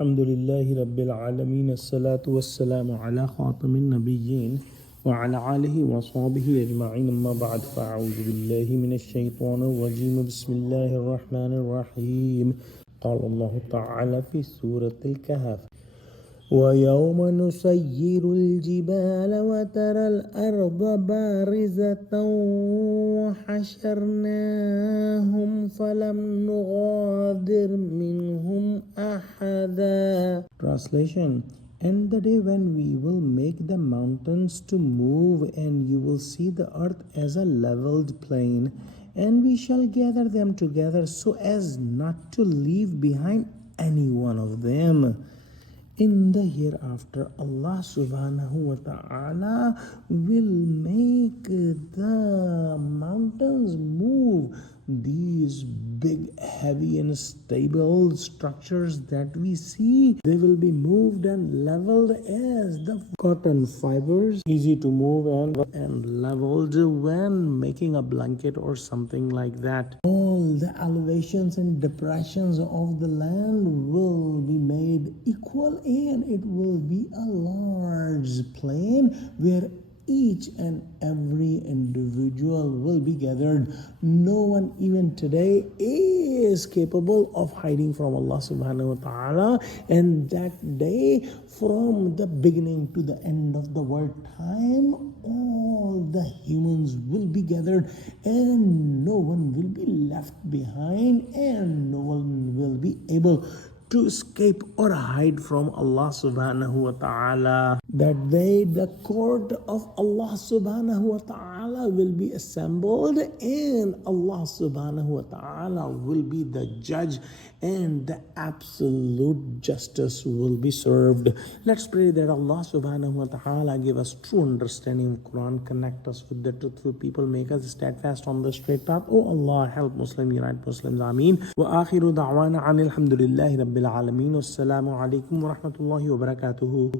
Alhamdulillahi Rabbil Alameen, as-salatu was-salamu ala khatamin nabiyyin wa ala alihi wa sahbihi ajma'in, amma ba'd, fa'a'udhu billahi minash shaytanir rajim, bismillahir rahmanir rahim. Qala Allahu ta'ala fi Surah Al-Kahaf, وَيَوْمَ نُسَيِّرُ الْجِبَالَ وَتَرَى الْأَرْضَ بَارِزَةً وَحَشَرْنَاهُمْ فَلَمْ نُغَادِرْ مِنْهُمْ أَحَدًا. Translation: And the day when we will make the mountains to move, and you will see the earth as a leveled plain, and we shall gather them together so as not to leave behind any one of them. In the hereafter, Allah subhanahu wa ta'ala will make the mountains move. These big, heavy and stable structures that we see, they will be moved and leveled as the cotton fibers, easy to move and leveled when making a blanket or something like that. All the elevations and depressions of the land will be made equal, and it will be a large plain where each and every individual will be gathered. No one even today is capable of hiding from Allah subhanahu wa ta'ala. And that day, from the beginning to the end of the world time, all the humans will be gathered, and no one will be left behind, and no one will be able to escape or hide from Allah subhanahu wa ta'ala. That day the court of Allah subhanahu wa ta'ala will be assembled, and Allah subhanahu wa ta'ala will be the judge, and the absolute justice will be served. Let's pray that Allah subhanahu wa ta'ala give us true understanding of Quran, connect us with the truthful people, make us steadfast on the straight path. Oh Allah, help Muslims, unite Muslims, Ameen. Wa akhiru da'wana anil hamdulillahi Rabbil Alameen. Wassalamu alaikum wa rahmatullahi wa barakatuhu.